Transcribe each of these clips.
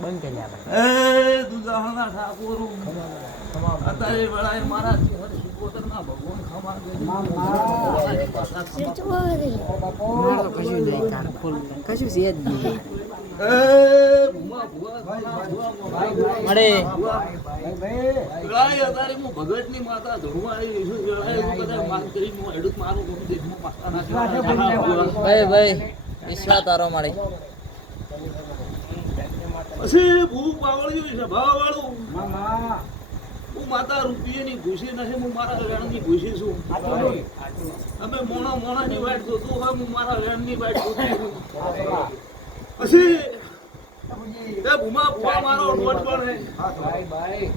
બંધ કરી એ ઠાકોર. અત્યારે વેળાએ મારા કશું છે જ નહીં. મળે ભુવા. વેળાએ અત્યારે હું ભગતની માતા ધોળવાળી છું. વેળાએ હું કદાચ માર કરી હું હેડું મારું ગમે તે હું માતા નાખી ભુવા. ભાઈ ભાઈ વિશ્વા તારો મળે પછી ભૂ પાવળિયું છે ભાવવાળું. હું માતા રૂપિયાની ઘૂસી નથી હું મારા વેણની ઘૂસી છું. અમે મોણા મોણાની વાટ જોતું હોય હું મારા વેણની વાટ જોતું છું. પછી એ ભૂમા ભૂવા મારો દોઢ બને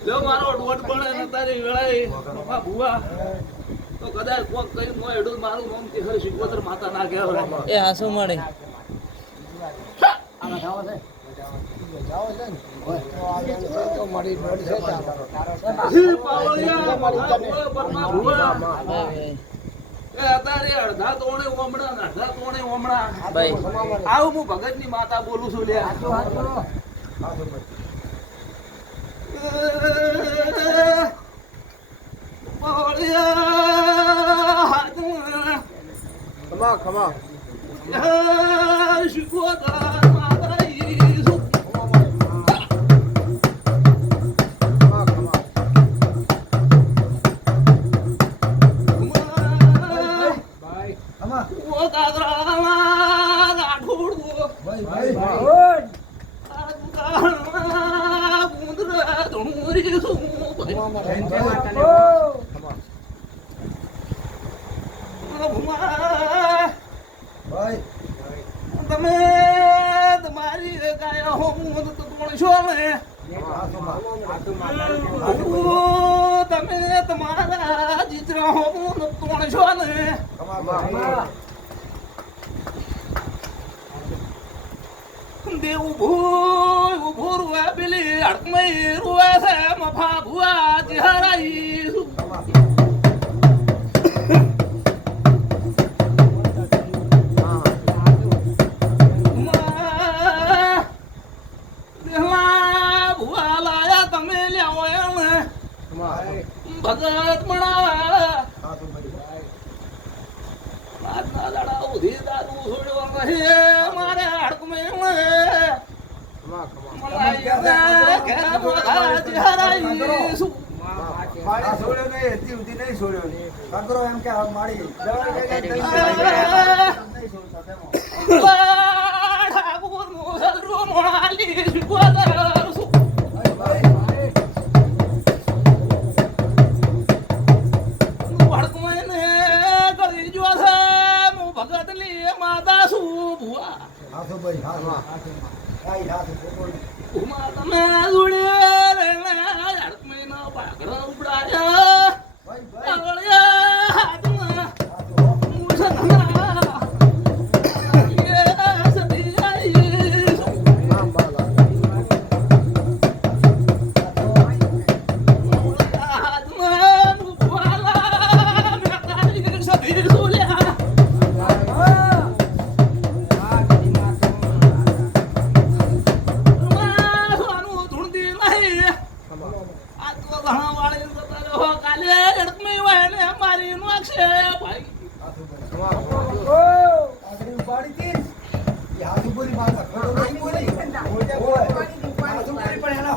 જો મારો દોઢ બને તારી વેળાએ. ભૂવા તો કદાચ કોક કઈ મો એડું મારું નામ કે હે શિકોતર માતા ના કહેવાય. એ હાસુ મળે પછી પાવળિયા મારા ભૂવા, પરમા ભૂવા. ભાઈ એ અત્યારે અડધા તોણે ઓમણા અડધા તોણે ઓમણા આવું હું ભગતની માતા બોલું છું લે ખમા ખમા. ખમા તમે તમારી ગાયા હો હું તો છો ને તમારા જીતરા હોવું તો કોણ છો ને દેવ ભૂ ઊભો રૂવા પેલી અડકમય રૂવા છે મફા ભુવા. ઉધી દારૂ માળી નહીં હજી સુધી નહીં છોડ્યો કાકરો એમ કે માળી નહીં તમે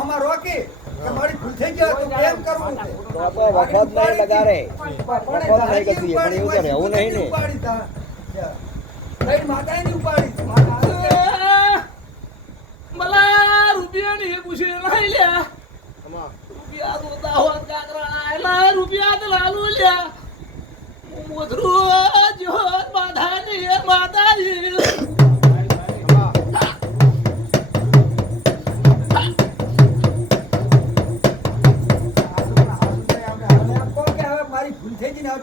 મારી ભૂલ થઈ ગઈ તો કેમ કરવું વખત નહીં લગાડે વખત નહીં કરતી પણ એવું કરે એવું નહીં ને ઉપાડી તા. ની ઉપાડી માતા મલા રૂપિયાની પૂછી નહીં લ્યા. રૂપિયા જોતા હોત કાકરા આયલા રૂપિયા તો લાલુ લ્યા. મોધરું જોત બાધાની માતાજી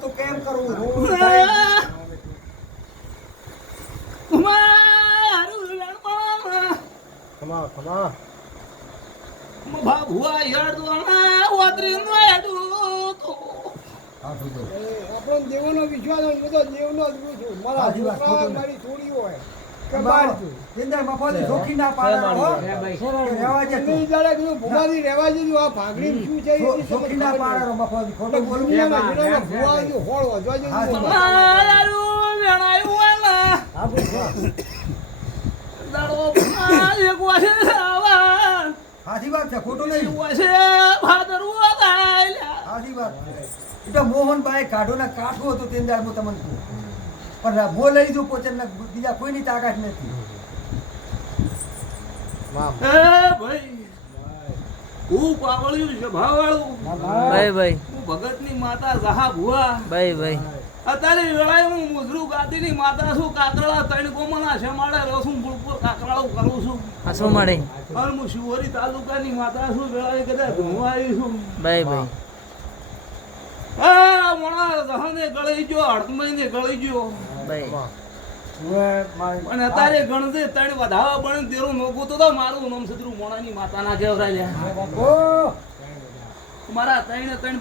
તો કેમ કરવું રોવું થાય. મારું લણમાં ખમા ખમા ભા ભુવા યાર દોણા ઓતરી નો એડું તો હા તો બોલ. આપણો દેવનો વિશ્વાસ બધો દેવનો જ પૂછું મારા છોકરા મારી છોડી હોય કે સાચી વાત છે ખોટું નહીં. વાસે ભાદરવું આલ્યા. સાચી વાત છે. એ મોહનભાઈ કાઢો ના કાઠું હતું તેંદર હું તમને કહું. પણ મો લઈ દઉં પોચર બીજા કોઈની તાકાત નથી. ભાઈ હું પાવળ્યું છે ભાઈ ભાઈ. હું ભગતની માતા જહા ભુવા ભાઈ ભાઈ. અત્યારે વેળાએ હું મુજરું ગાદીની માતા છું કાકરાળા ત્રણ કોમના છે માળે રસું બુલપુર કાકરાળું કરું છું. આ શું મળે? અને હું શિવોરી તાલુકાની માતા છું વેળાએ કદાચ હું આવી છું. ભાઈ ભાઈ. એ મોણા જહાને ગળી ગયો અડધમહીને ગળી ગયો. ભાઈ. અને અત્યારે ગણજે ત્રણ વધાવા બને તેરું તો તો મારું નામ સદરું મોણાની માતાના કહેવરાય મારા ત્રણે ત્રણ